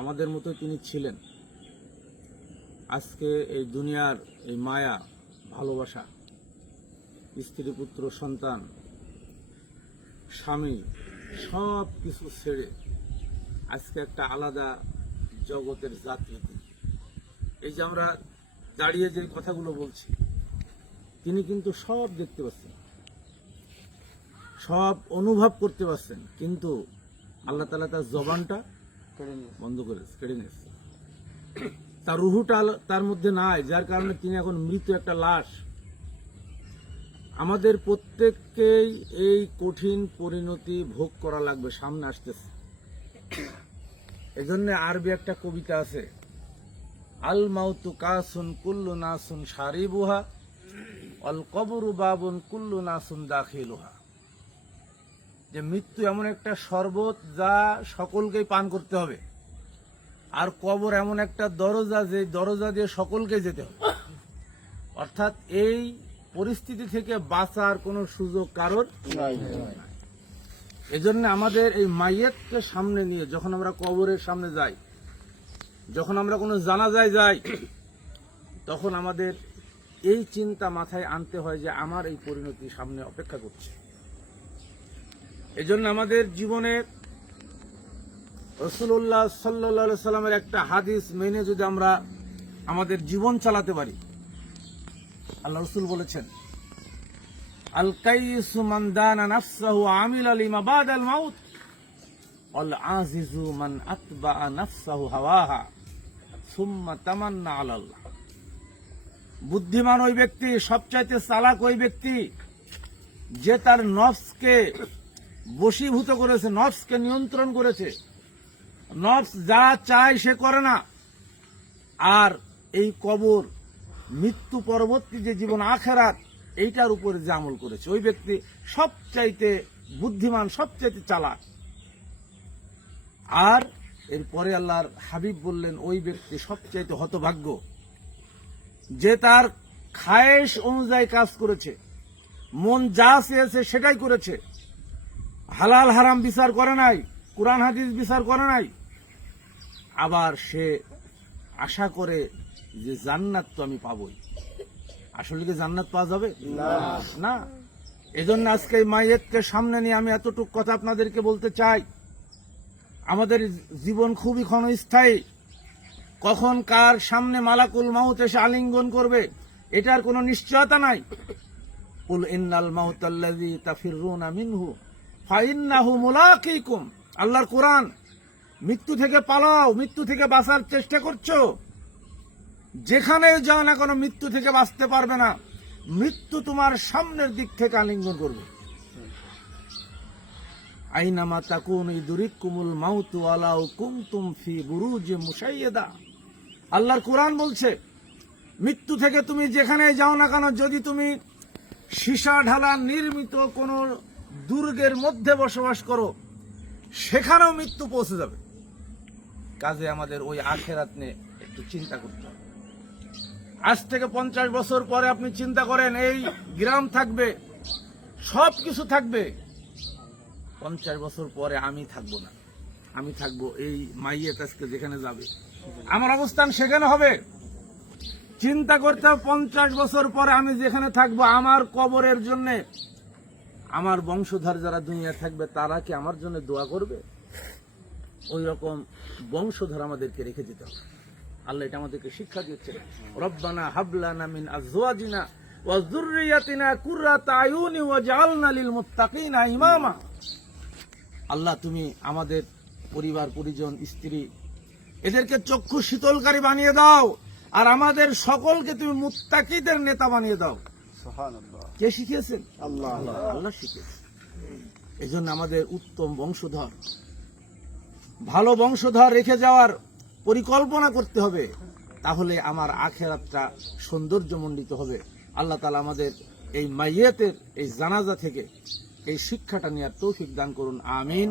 আমাদের মতো তিনি ছিলেন। আজকে এই দুনিয়ার এই মায়া, ভালোবাসা, স্ত্রী, পুত্র, সন্তান, স্বামী, সব কিছু ছেড়ে আজকে একটা আলাদা জগতের যাত্রী তিনি। এই যে আমরা দাঁড়িয়ে যে কথাগুলো বলছি, তিনি কিন্তু সব দেখতে পাচ্ছেন, সব অনুভব করতে পারছেন, কিন্তু আল্লাহ তাআলা তার জবানটা বন্ধ করেছে, কেড়ে নিয়েছে। তার রুহুটা তার মধ্যে নাই, যার কারণে তিনি এখন মৃত একটা লাশ। আমাদের প্রত্যেককেই এই কঠিন পরিণতি ভোগ করা লাগবে, সামনে আসতেছে। এজন্য আরবি একটা কবিতা আছে, আল মাউতু কাসুন কুল্লু নাসুন শারিবুহা অল কবরু বাবুন কুল্লু নাসুন দাখিলুহা। যে মৃত্যু এমন একটা শরবত যা সকলকেই পান করতে হবে, আর কবর এমন একটা দরজা যে দরজা দিয়ে সকলকে যেতে হবে। অর্থাৎ এই পরিস্থিতি থেকে বাঁচার কোনো সুযোগ কারোর নাই। এজন্য আমাদের এই মাইয়াতকে সামনে নিয়ে যখন আমরা কবরের সামনে যাই, যখন আমরা কোনো জানাজায় যাই, তখন আমাদের এই চিন্তা মাথায় আনতে হয় যে আমার এই পরিণতি সামনে অপেক্ষা করছে। এজন্য আমাদের জীবনে রাসূলুল্লাহ সাল্লাল্লাহু আলাইহি সাল্লামের একটা হাদিস মেনে যদি আমরা আমাদের জীবন চালাতে পারি, আল্লাহ রাসূল বলেছেন, আল কাইসু মান দানা নাফসাহু আমিলা লিমা বাদাল মাউত ওয়াল আজিজু মান আতবা নাফসাহু হাওয়াহা সুম্মা তামান্না আলাল্লাহ। বুদ্ধিমান ওই ব্যক্তি, সবচাইতে চালাক ওই ব্যক্তি যে তার নফসকে বশীভূত করেছে, নফসকে নিয়ন্ত্রণ করেছে, নফস যা চায় সে করে না। আর এই কবর, মৃত্যু পরবর্তী যে জীবন আখিরাত, এইটার উপরে যে আমল করেছে, ওই ব্যক্তি সবচাইতে বুদ্ধিমান, সবচাইতে চালাক। আর এরপরে আল্লাহর হাবিব বললেন, ওই ব্যক্তি সবচাইতে হতভাগ্য যে তার খায়েশ অনুযায়ী কাজ করেছে, মন যা চেয়েছে সেটাই করেছে, হালাল হারাম বিচার করে নাই, কুরআন হাদিস বিচার করে নাই। আবার সে আশা করে যে জান্নাত তো আমি পাবই। আসলে কি জান্নাত পাওয়া যাবে? না। এজন্য আজকে মাইয়াতকে সামনে নিয়ে আমি এতটুকু কথা আপনাদেরকে বলতে চাই। আমাদের জীবন খুবই ক্ষণস্থায়ী। কখন কার সামনে মালাকুল মাউত এসে আলিঙ্গন করবে, এটার কোনো নিশ্চয়তা নাই। কুল ইন্নাল মাউতাল্লাযী তাফিররুনা মিনহু ফাইন্নাহু মুলাকীকুম। আল্লাহর কোরআন। মৃত্যু থেকে পালাও, মৃত্যু থেকে বাঁচার চেষ্টা করছো, যেখানে যাও না কোনো মৃত্যু থেকে বাঁচতে পারবে না। মৃত্যু তোমার সামনের দিক থেকে আলিঙ্গন করবে। আইনামা তাকুনু ইদরিকুমুল মাউতু ওয়ালাউ কুনতুম ফি বুরুজিম মুশাইয়াদা। আল্লাহর কোরআন বলছে, মৃত্যু থেকে তুমি যেখানে যাও না কেন, যদি তুমি সীসা ঢালা নির্মিত কোন দুর্গের মধ্যে বসবাস করো, সেখানেও মৃত্যু পৌঁছে যাবে। কাজে আমাদের ওই আখিরাত নিয়ে একটু চিন্তা করতে হবে। আজ থেকে 50 বছর পরে আপনি চিন্তা করেন, এই গ্রাম থাকবে, সব কিছু থাকবে, 50 বছর পরে আমি থাকবো না। আমি থাকবো এই মাইয়ের কাছকে যেখানে যাবে, আমার অবস্থান সেখানে হবে। চিন্তা করতে হবে 50 বছর পরে আমি যেখানে থাকবো, আমার কবরের জন্য আমার বংশধর যারা দুনিয়া থাকবে, তারা কি আমার জন্য দোয়া করবে? ওই রকম বংশধর আমাদেরকে রেখে দিতে হবে। আল্লাহ এটা আমাদেরকে শিক্ষা দিচ্ছে, রব্বানা হাবলানা মিন আজওয়াজিনা ওয়া যুররিয়াতিনা কুররাতা আয়ুনি ওয়াজআলনা লিল মুত্তাকিনা ইমামা। আল্লাহ তুমি আমাদের পরিবার পরিজন, স্ত্রী, এদেরকে চক্ষু শীতলকারী বানিয়ে দাও, আর আমাদের সকলকে তুমি মুত্তাকিদের নেতা বানিয়ে দাও। সুবহানাল্লাহ। কে শিখিয়েছেন? আল্লাহ। আল্লাহ শিখিয়েছেন। এজন্য আমাদের উত্তম বংশধর, ভালো বংশধর রেখে যাওয়ার পরিকল্পনা করতে হবে, তাহলে আমার আখিরাতটা সৌন্দর্যমণ্ডিত হবে। আল্লাহ তাআলা আমাদের এই মাইয়াতের এই জানাজা থেকে এই শিক্ষাটা নেওয়ার তৌফিক দান করুন। আমিন।